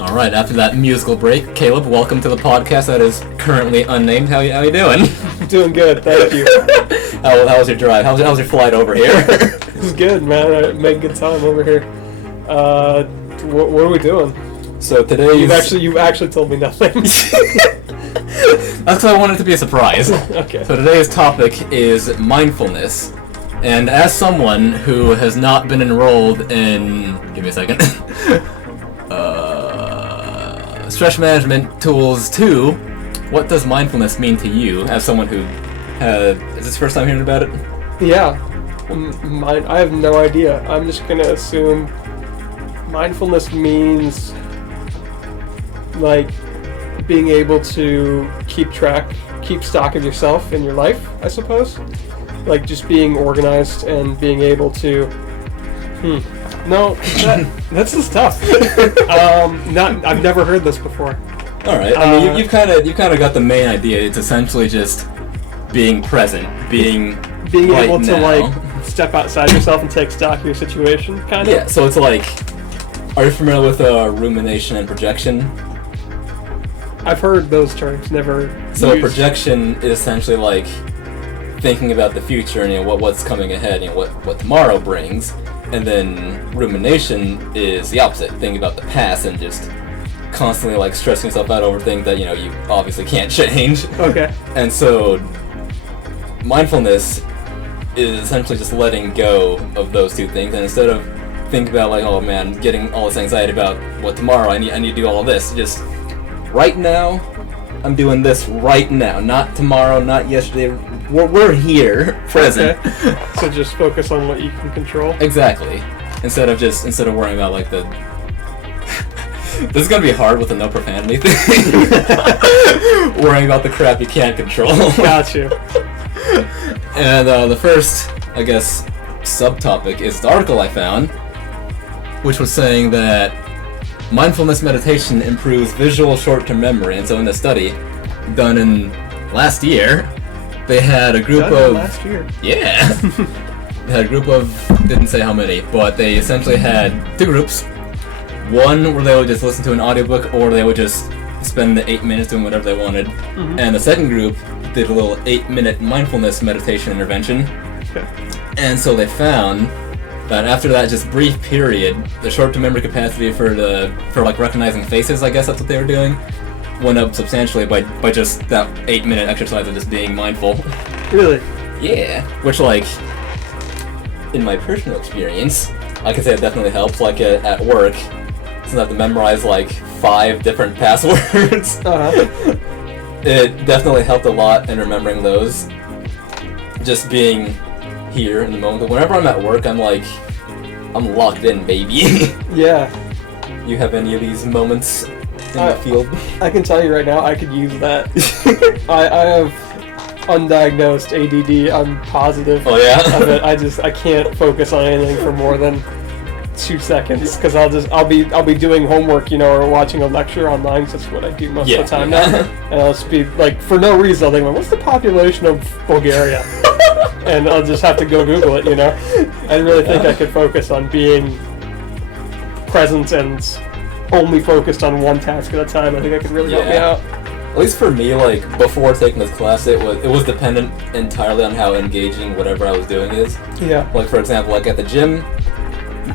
All right, after that musical break, Caleb, welcome to the podcast that is currently unnamed. How you doing? Doing good, thank you. How was your drive? How was your flight over here? It was good, man. I made good time over here. What are we doing? So today you've actually told me nothing. That's because I wanted it to be a surprise. Okay. So today's topic is mindfulness. And as someone who has not been enrolled in... Give me a second. Stress Management Tools 2, what does mindfulness mean to you as someone who is this first time hearing about it? Yeah. I have no idea. I'm just going to assume mindfulness means like being able to keep stock of yourself in your life, I suppose. Like just being organized and being able to No, that's just tough. I've never heard this before. All right. I mean, you've kind of got the main idea. It's essentially just being present, being right able to now. like step outside yourself and take stock of your situation, kind of. Yeah. So it's like, are you familiar with rumination and projection? I've heard those terms, never. So used. projection is essentially like thinking about the future and what's coming ahead, what tomorrow brings. And then rumination is the opposite, thinking about the past and just constantly like stressing yourself out over things that you obviously can't change. Okay. And so mindfulness is essentially just letting go of those two things, and instead of thinking about like, oh man, getting all this anxiety about what tomorrow I need to do all this, just right now I'm doing this right now, not tomorrow, not yesterday. We're here, present. Okay. So just focus on what you can control. Exactly. Instead of worrying about like the. This is gonna be hard with the no profanity thing. Worrying about the crap you can't control. Got you. And the first, I guess, subtopic is the article I found, which was saying that mindfulness meditation improves visual short-term memory. And so in the study done in last year, they had a group of... last year? Yeah! They had a group of... didn't say how many, but they essentially had two groups. One where they would just listen to an audiobook, or they would just spend the 8 minutes doing whatever they wanted. Mm-hmm. And the second group did a little 8-minute mindfulness meditation intervention. Okay. And so they found that after that just brief period, the short-term memory capacity for like recognizing faces, I guess that's what they were doing, went up substantially by just that 8-minute exercise of just being mindful. Really? Yeah. Which, like, in my personal experience, I can say it definitely helps. Like at work, since I have to memorize like 5 different passwords, it definitely helped a lot in remembering those. Just being here in the moment. Whenever I'm at work, I'm locked in, baby. Yeah. You have any of these moments in the field? I can tell you right now, I could use that. I have undiagnosed ADD. I'm positive Oh yeah? of it. I can't focus on anything for more than 2 seconds because I'll be doing homework, or watching a lecture online. So that's what I do most of the time now. And I'll just be like, for no reason, I'll think, what's the population of Bulgaria? And I'll just have to go Google it. I really think I could focus on being present and only focused on one task at a time. I think I could really help me out. At least for me, like, before taking this class, it was dependent entirely on how engaging whatever I was doing is. Yeah. Like, for example, like at the gym,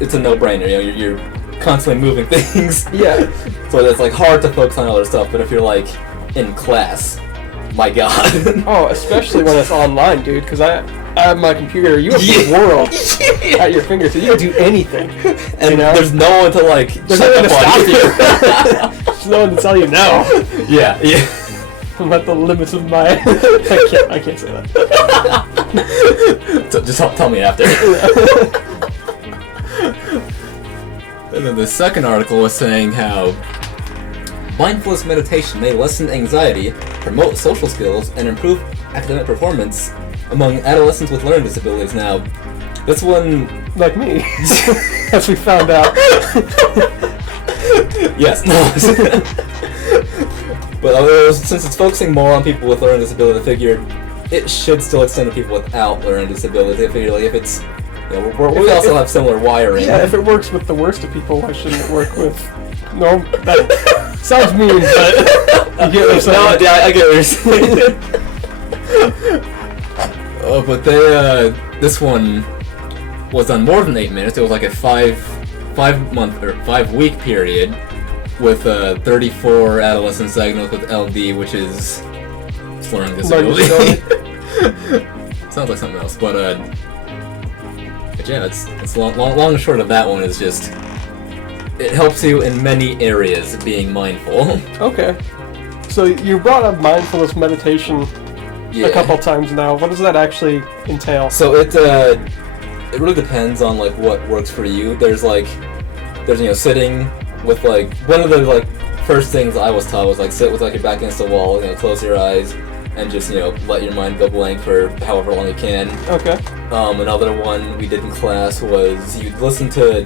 it's a no-brainer, you're constantly moving things. Yeah. So it's, like, hard to focus on other stuff, but if you're, like, in class, my god. Oh, especially when it's online, dude, because I have my computer, you have the world at your fingertips, you can do anything. And there's no one to, like, there's no one to stop you. There's no one to tell you no. Yeah. I'm at the limits of my... I can't say that. So just tell me after. And then the second article was saying how mindfulness meditation may lessen anxiety, promote social skills, and improve academic performance among adolescents with learning disabilities. Now, this one... Like me. As we found out. Yes, no. But since it's focusing more on people with learning disability, I figured it should still extend to people without learning disability. I figured, like, if it's... we also have similar wiring. Yeah, if it works with the worst of people, why shouldn't it work with No, that sounds mean, but you get what I'm saying. No, yeah, I get what you're saying. Oh, but this one was on more than 8 minutes. It was like a 5 week period with 34 adolescent diagnosed with LD, which is learning disability. Sounds like something else, but yeah, it's long and short of that one is just it helps you in many areas being mindful. Okay, so you brought up mindfulness meditation a couple times now. What does that actually entail? So it really depends on like what works for you. There's sitting with like one of the like first things I was taught was like sit with like your back against the wall, close your eyes and just let your mind go blank for however long you can. Okay. Another one we did in class was you'd listen to.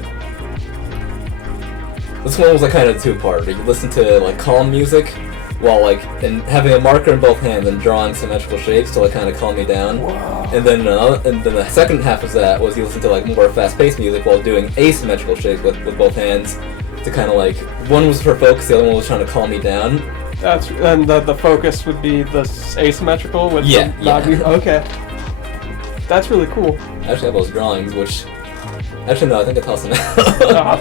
This one was like kind of two-part. You listen to like calm music while and having a marker in both hands and drawing symmetrical shapes to like kind of calm me down. Wow. And then the second half of that was you listen to like more fast-paced music while doing asymmetrical shapes with both hands to kind of like one was for focus, the other one was trying to calm me down. And the focus would be the asymmetrical with the okay. That's really cool. I actually have those drawings, which actually no, I think I tossed them out.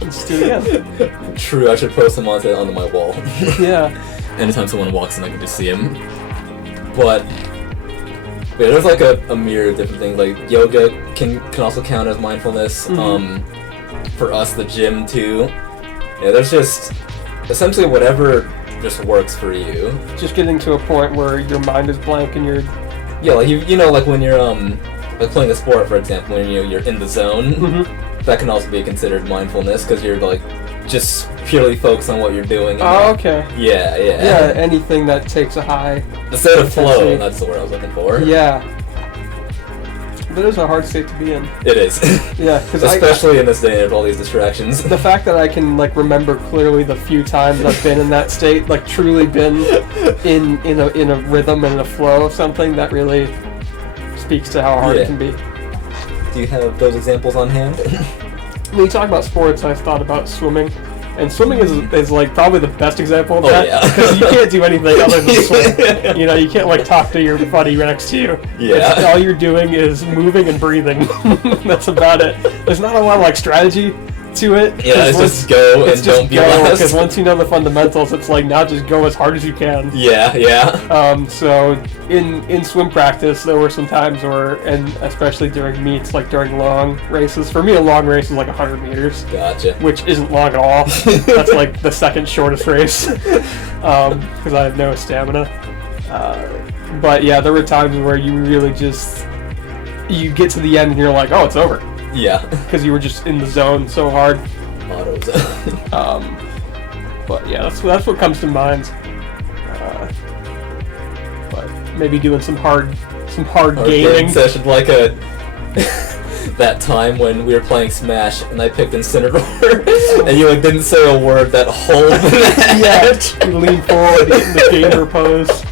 Let's do it again. True, I should post them onto my wall. Yeah. Anytime someone walks in, I can just see them. But yeah, there's like a myriad of different things. Like yoga can also count as mindfulness. Mm-hmm. For us, the gym too. Yeah, there's just essentially whatever just works for you. Just getting to a point where your mind is blank and you're like like when you're like playing a sport, for example, when you're in the zone. Mm-hmm. That can also be considered mindfulness because you're like just purely focused on what you're doing. Okay. Yeah. Yeah, anything that takes a high. The state of flow, that's the word I was looking for. Yeah. That is a hard state to be in. It is. Yeah, because especially in this day and age with all these distractions. The fact that I can like remember clearly the few times I've been in that state, like truly been in a rhythm and a flow of something, that really speaks to how hard it can be. Do you have those examples on hand? When you talk about sports, I thought about swimming. And swimming is like probably the best example of that. Because you can't do anything other than swim. You can't like talk to your buddy next to you. Yeah. All you're doing is moving and breathing. That's about it. There's not a lot of like strategy to it. Yeah, it's just go and don't be lost. Because once you know the fundamentals, it's like now just go as hard as you can. Yeah. So in swim practice, there were some times where, and especially during meets, like during long races. For me, a long race is like 100 meters. Gotcha. Which isn't long at all. That's like the second shortest race. Because I have no stamina. But yeah, there were times where you really just you get to the end and you're like, oh, it's over. Yeah. Because you were just in the zone so hard. Auto zone. But yeah, that's what comes to mind. But maybe doing some hard gaming session, like that time when we were playing Smash and I picked Incineroar and you like didn't say a word that whole match. Yeah, you lean forward, get in the gamer pose.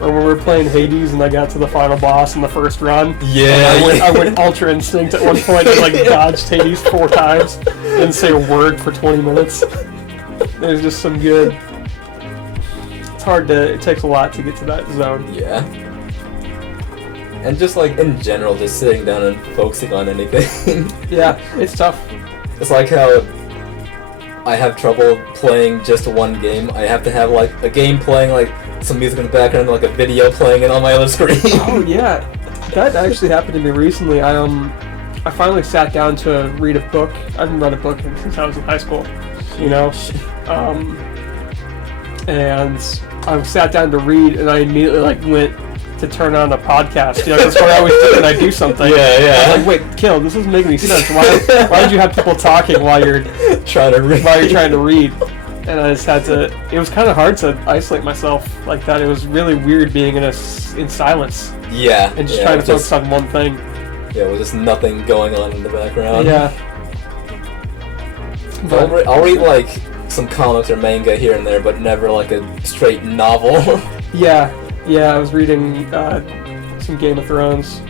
Or when we were playing Hades and I got to the final boss in the first run. Yeah. I went Ultra Instinct at one point and like dodged Hades 4 times. Didn't say a word for 20 minutes. There's just some good... It takes a lot to get to that zone. Yeah. And just like in general, just sitting down and focusing on anything. Yeah, it's tough. It's like how I have trouble playing just one game. I have to have like a game playing, like some music in the background, like a video playing it on my other screen. Oh yeah, that actually happened to me recently. I finally sat down to read a book. I haven't read a book since I was in high school, and I sat down to read, and I immediately went to turn on a podcast. That's what I always do when I do something. Yeah. I was like, wait, Kill, this doesn't make any sense. Why did you have people talking while you're trying to read? And I just had to. It was kind of hard to isolate myself like that. It was really weird being in silence. Yeah. And just trying to focus on one thing. Yeah, with just nothing going on in the background. Yeah. But I'll read like some comics or manga here and there, but never like a straight novel. Yeah, I was reading some Game of Thrones.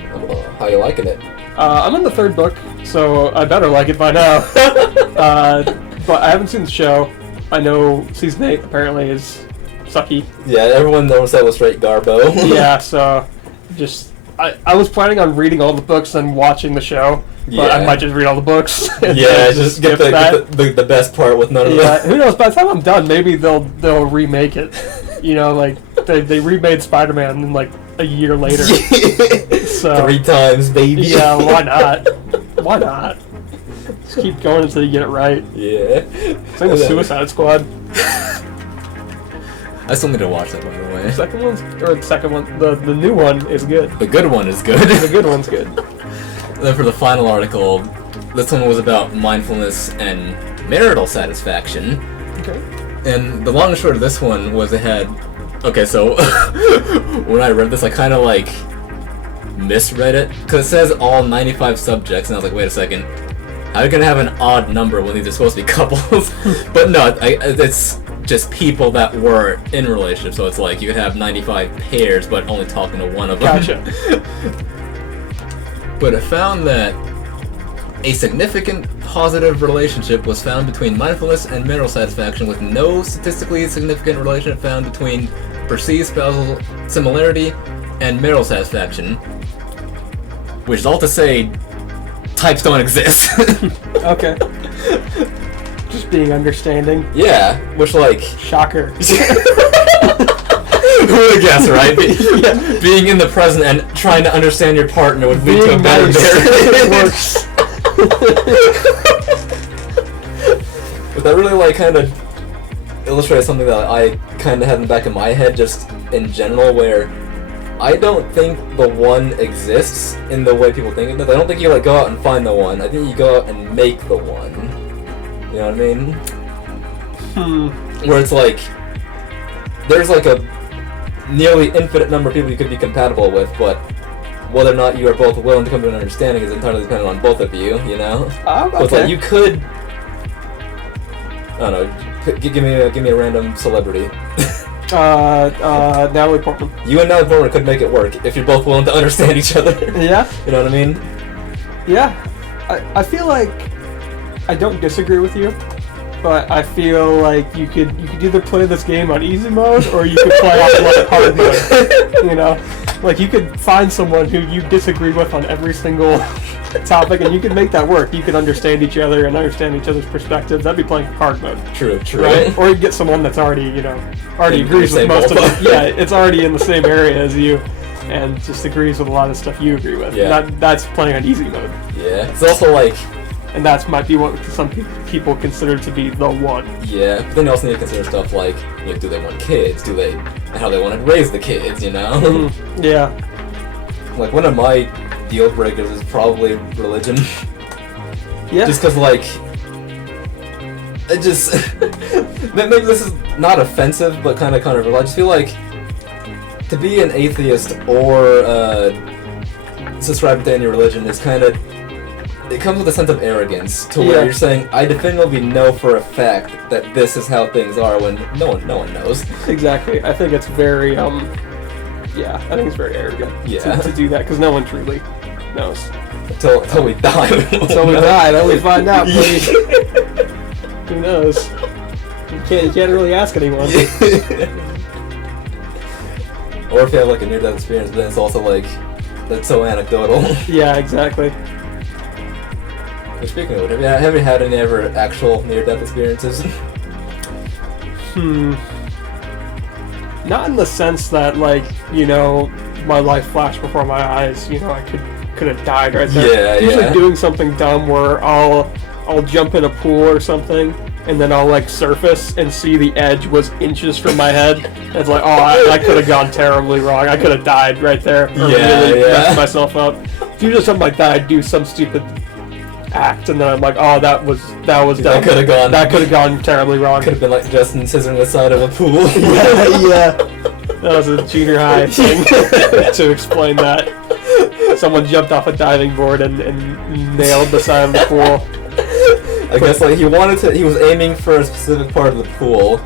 How you liking it? I'm in the 3rd book, so I better like it by now. but I haven't seen the show. I know season 8 apparently is sucky. Yeah, everyone knows that was straight garbo. Yeah, so just I was planning on reading all the books and watching the show, but I might just read all the books. Yeah, just get the best part with none of that. Who knows? By the time I'm done, maybe they'll remake it. You know, like they remade Spider-Man in like a year later. So 3 times, baby. Yeah, why not? Why not? Just keep going until you get it right. Yeah. Same with Suicide Squad. I still need to watch that, by the way. The second one, the new one is good. The good one is good. The good one's good. Then for the final article, this one was about mindfulness and marital satisfaction. Okay. And the long and short of this one was it had... Okay, so when I read this, I kind of like misread it. Because it says all 95 subjects, and I was like, wait a second. How are you going to have an odd number when these are supposed to be couples? But no, it's just people that were in relationships. So it's like you could have 95 pairs, but only talking to one of them. Gotcha. But it found that a significant positive relationship was found between mindfulness and marital satisfaction, with no statistically significant relationship found between perceived spousal similarity and marital satisfaction. Which is all to say, types don't exist. Okay. Just being understanding. Yeah, which like... Shocker. Who would have guessed, right? Being in the present and trying to understand your partner would lead to a better marriage. It works. But that really like kind of illustrates something that I kind of had in the back of my head just in general, where I don't think the one exists in the way people think of it. I don't think you like go out and find the one. I think you go out and make the one. You know what I mean? Where it's like there's like a nearly infinite number of people you could be compatible with, but whether or not you are both willing to come to an understanding is entirely dependent on both of you, you know? Okay. So it's like you could... I don't know, give me a random celebrity. Natalie Portman. You and Natalie Portman could make it work if you're both willing to understand each other. Yeah? You know what I mean? Yeah. I feel like I don't disagree with you, but I feel like you could either play this game on easy mode or you could play on like hard mode. You know, like you could find someone who you disagree with on every single topic, and you could make that work. You could understand each other and understand each other's perspectives. That'd be playing hard mode. True. Right? Or you get someone that's already agrees with most of it. Yeah, it's already in the same area as you, and just agrees with a lot of stuff you agree with. Yeah. That's playing on easy mode. Yeah. It's also like... And that might be what some people consider to be the one. Yeah, but then you also need to consider stuff like, do they want kids? How they want to raise the kids, you know? Yeah. Like, one of my deal breakers is probably religion. Yeah. Just because, like, it just... maybe this is not offensive, but kind of controversial. I just feel like to be an atheist or subscribe to any religion is kind of... It comes with a sense of arrogance to where you're saying, I definitively know for a fact that this is how things are, when no one knows. Exactly. I think it's very, I think it's very arrogant to do that, because no one truly knows. Until we die. Until we die, then we find out, buddy. Who knows? You can't really ask anyone. Or if you have like a near-death experience, but then it's also like, that's so anecdotal. Yeah, exactly. Speaking of which, have you had any ever actual near-death experiences? Not in the sense that, like, my life flashed before my eyes. I could have died right there. Yeah, Usually doing something dumb where I'll jump in a pool or something, and then I'll like surface and see the edge was inches from my head. And it's like, oh, I could have gone terribly wrong. I could have died right there. Or really messed myself up. If you do something like that, I'd do some stupid act, and then I'm like, oh, that was dumb. That could have gone terribly wrong. Could have been like Justin scissoring the side of a pool. Yeah. That was a junior high thing to explain that. Someone jumped off a diving board and nailed the side of the pool. I guess like he was aiming for a specific part of the pool,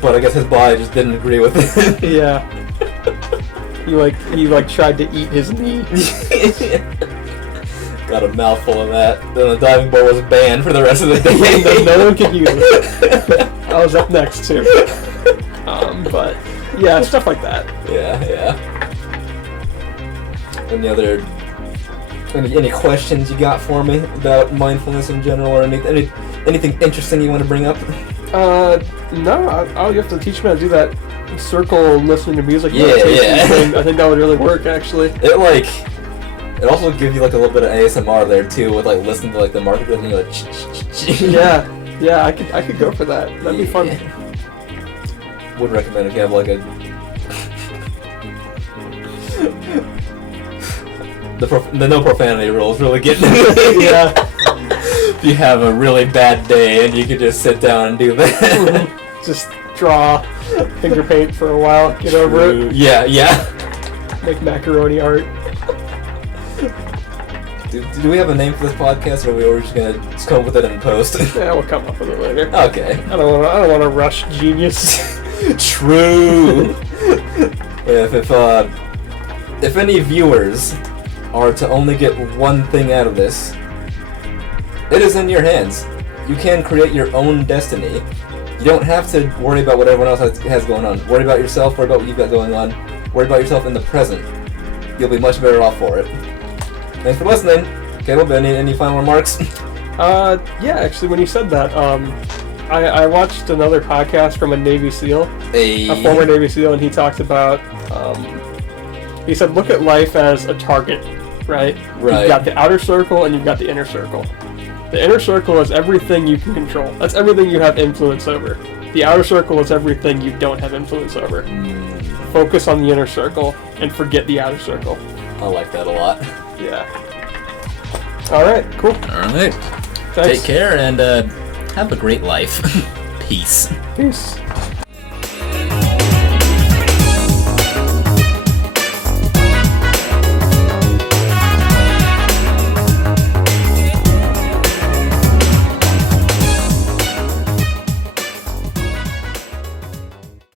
but I guess his body just didn't agree with it. Yeah. He tried to eat his knee. Got a mouthful of that. Then the diving board was banned for the rest of the day. No one could use it. I was up next too. But yeah, stuff like that. Yeah. Any questions you got for me about mindfulness in general, or anything interesting you want to bring up? No. I'll have to teach me how to do that circle listening to music. Yeah. Thing. I think that would really work, actually. It also gives you like a little bit of ASMR there too, with like listening to like the market and you're like. Yeah. I could go for that. That'd be fun. Would recommend if you have like a. The no profanity rule is really getting. Yeah. If you have a really bad day and you could just sit down and do that. Just draw, finger paint for a while, get over it. Yeah. Make macaroni art. Do we have a name for this podcast, or are we just gonna come up with it in post? Yeah, we'll come up with it later. Okay. I don't want to rush genius. True. If any viewers are to only get one thing out of this, it is in your hands. You can create your own destiny. You don't have to worry about what everyone else has going on. Worry about yourself, worry about what you've got going on. Worry about yourself in the present. You'll be much better off for it. Thanks for listening. Caleb, any final remarks? Yeah, actually, when you said that, I watched another podcast from a Navy SEAL, a former Navy SEAL, and he talked about, he said, look at life as a target, right? You've got the outer circle and you've got the inner circle. The inner circle is everything you can control. That's everything you have influence over. The outer circle is everything you don't have influence over. Focus on the inner circle and forget the outer circle. I like that a lot. Yeah. Alright, cool. Alright. Thanks. Take care and have a great life. Peace. Peace.